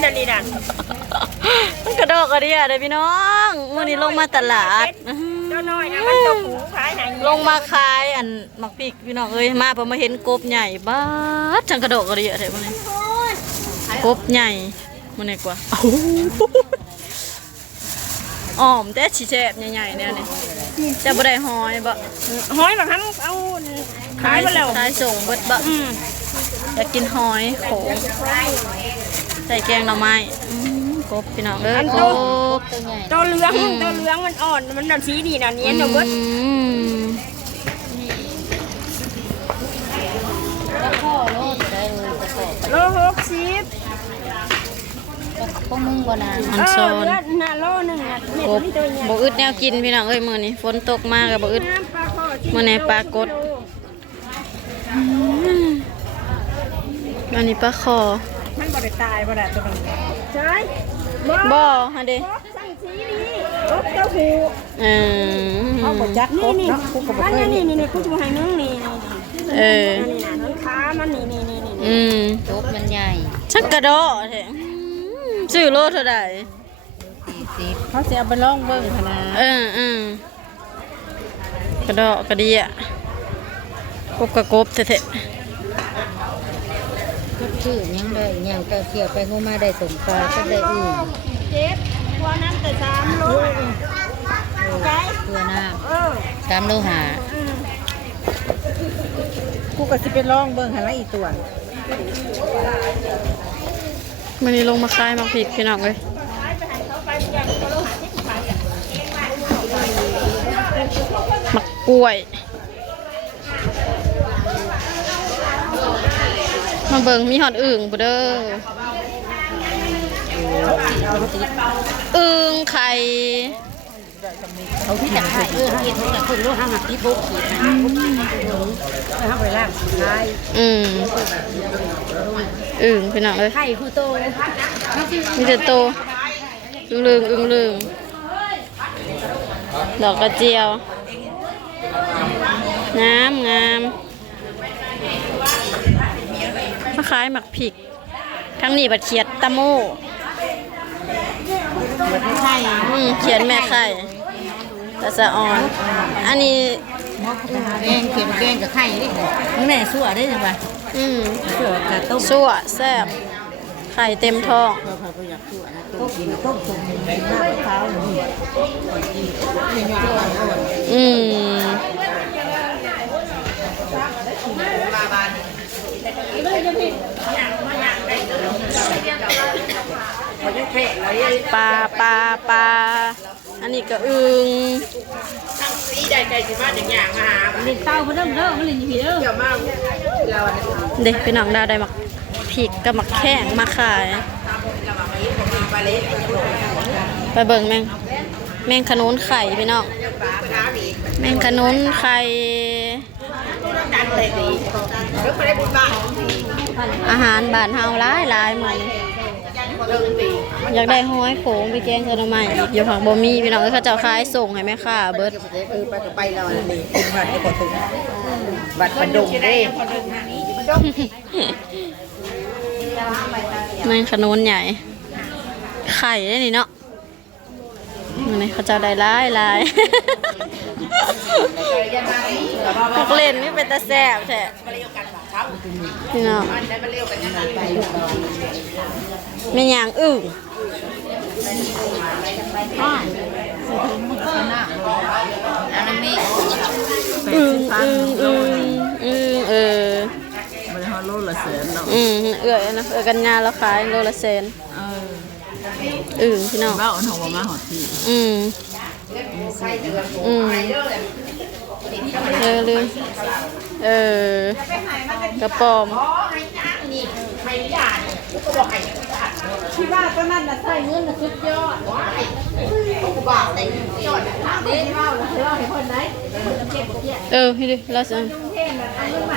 เดี๋ยวนี้นั่นมันกระดอกกระเดียเลยพี่น้องมื่อนี้ลงมาตลาดเจ้าน้อยนะมันเจ้าผูขายใหางลงมาขายอันหมักปีกพี่น้องเอ้ยมาเพอมาเห็นกบใหญ่บ้าดจังกระโดดกระเดียเลยมันนี้กบใหญ่มันไหนกว่าอ้าวอ้อมแต่ชีแซ่บใหญ่ๆเนี่ยนี่จะบ่ได้หอยบ่ห้อยแบบนั้นเอาขายมาแล้วขายส่งเบิดบ่อืมอยากกินหอยโขง ใส่แกงหน่อไม้อืมกบพี่น้องเอ้ยกบตัวเหลืองตัวเหลืองมันอ่อนมันแบบสีดีนะเนี้ยเดี๋ยวเบิดอืมโลหกสิบพวกมึงบ่นะอัเอนโซอนเลือดน่ะโลหนึ่งอะเห็ดกบที่ตัวเนี้ยบ่อึดแนวกินพี่น้องเอ้ยมื้อนี้ฝนตกมาก็บ่อึด น้ำปลาข้อที่มื้อนี้ปลากดอันนี้ปลาคอ มันบ่ได้ตายบ่ได้ตัวนี้ใช่บ่ฮะเด้กบสั่งสีดีกบเจ้าผูเออนี่นี่มันนี่นี่นี่นี่กูจะให้มึงนี่นี่เออนี่นะน้นขามันนี่นี่นี่นี่อืมโต๊ะมันใหญ่ชักกระโดดแท้อืมซื้อโลเท่าใดสี่สิบเขาจะเอาไปล่องเบิ่งขนาดเออเออกระโดดกระเดียกบกระกบแท้ก็ ชื่อยังได้ยังแต่เที่ยวไปงูมาได้สมปลาก็ได้อื่นเจ็บกว่านั้นแต่สามโลใจตัวหน้าเออสามโลหากูก็สิไปล่องเบิ่งหันละอีตัวๆมื้อนี้ลงมาขายหมักพริกพี่น้องเอ้ยหมักกล้วย มาเบิ่งมีหอดอึ่งบ่เด้ออึ่งไข่เขาที่จังไห้เออเขาเห็นเขาจะคนรู้ห้าหักที่ทุกขีดนะเข้าไปล่างท้ายอืมอึ่งพี่น้องเอ้ยไข่คู่โตมีแต่โตอึ้งลึงอึ้งลึงดอกกระเจียวงามงามมา ขายหมักผิก ทั้งนี้บัดเขียดตะโมไข่อืมเขียนแม่ไข่ตะสะออน อันนี้แกงเข็มแกงกับไข่นี่แม่สั่วได้ยังไงอืมสั่วกับต้มสั่วแซ่บไข่เต็มท้องเราพออยากสั่วนะต้มกินต้มสุกหน้ามะพร้าวนี่อืมปลาปลาปลาอันนี้ก็อึงเล่นเต้าเพิ่นเริ่มเริ่มมันเล่นอยู่พี่เด้อเด็กพี่น้องดาวได้หมักผิกกับหมักแข้งมาขายไปเบิ่งแมงแมงขนุนไข่พี่น้องแมงขนุนไข่ อาหารบ้านเฮาหลายหลายมื้อนี้อยากได้ห้อยโขงไปแกงเจอหน่อไม้อีกอยู่ผักบ่มีพี่น้องเอ้ยเขาเจ้าขายส่งให้แม่ค้าเบิดเออไปก็ไปเราอันนี้คุณบัตรก็ถึงบัตรประดงเด้แมงขนุนใหญ่ ไข่ได้นี่เนาะ มื้อนี้เขาเจ้าได้หลายหลายพวกเล่นนี่เป็นตาแซ่บแท้พี่น้องไม่ยางอึ่งอันนั้นไม่อึ่งอึ่งอึ่งอึ่งเออมันฮอลโลละแสนเนาะอืมเอื้อยนะเอื้อยกันงานแล้วขายโลละเซนเอ ออึ่งพี่น้องเบ้าอันของมาหอดที่อืมอืมเออลืมเออกระป๋อมคิดว่าก็นั่นนะใส่เงินนะสุดยอดว้ายบาทแต่ยอดถ้าไม่ได้เล่าแล้วเล่าให้คนไหนเออพี่ดิเราจะเท่าเงินใหม่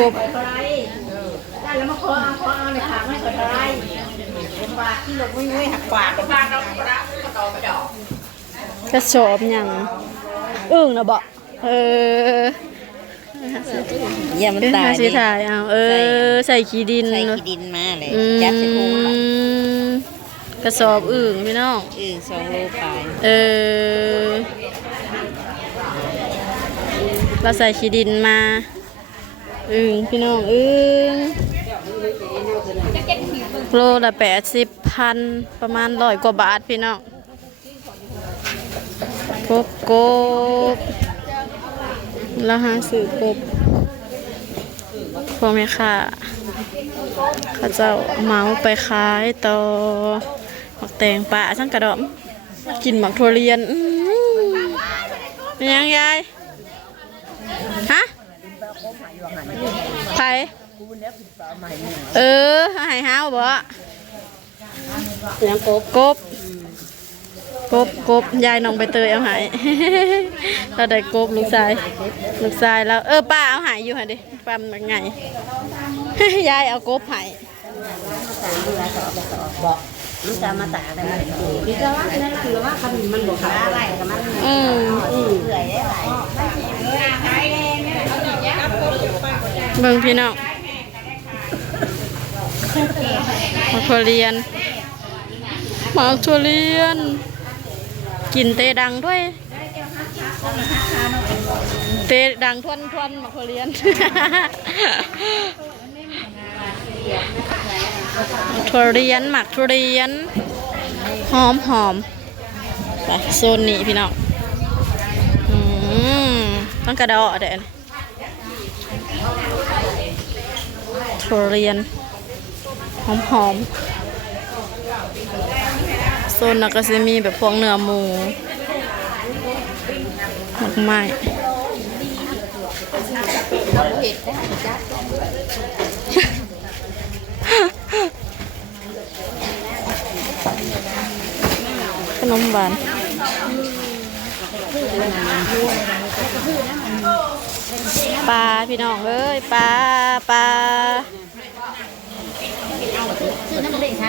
ได้แล้วมาขอเอาขอเอาในขางให้เท่าไร เป็นบาที่ลบไม่ไม่หักบาทบาเราก็ได้ก็ตอไปดอกกระสอบหยังอึ่งนะบ่เอออย่ามันเดี๋ยวตาหายสิถ่ายเอาเออ ใส่ขี้ดินใส่ขี้ดินมาเลยอืจับใส่ถุงกระสอบอึ่งพี่น้องเออสองโลปลายเออเราใส่ขี้ดินมาอึ่งพี่น้องอึ่ง โลละแปดสิบพันประมาณร้อยกว่าบาทพี่น้องกบกบแล้วหาซื้อกบพ่อแม่ค่ะเขาเจ้าเมาไปขายต่อหมักแตงป่าช่างกระดอมกินหมักทุเรียนเป็นยังยายฮะไผ เออใหายห้าวบ่เลี้ยงกบกบกบกบยายน้องใบเตยเอาใหายเราได้กบลูกชายลูกชายแล้วเออป้าเอาใหายอยู่ค่ะดิป้ามันไงยายเอากบใหายสามเดือนสอบสอบบอกมันจะมาตากได้ไหมพี่ก็ว่านั่นคือว่าคำมันบอกขาอะไรกับมันอืมเอื่อยได้หลายเบิ่งพี่น้องห มักทุเรียนหมักทุเรียน กินเตดังด้วย เตดังทวนทวนหมักทุเรียนทุเรียนหมักทุเรียน หอมหอมไปโซนนี้พี่น้องต้องกระดาะเด่นทุเรียน หอมๆโซนนักก็จะมีแบบพวกเนื้อหมูมากไม้ขนมหวานปลาพี่น้องเอ้ยปลาปลา ซื้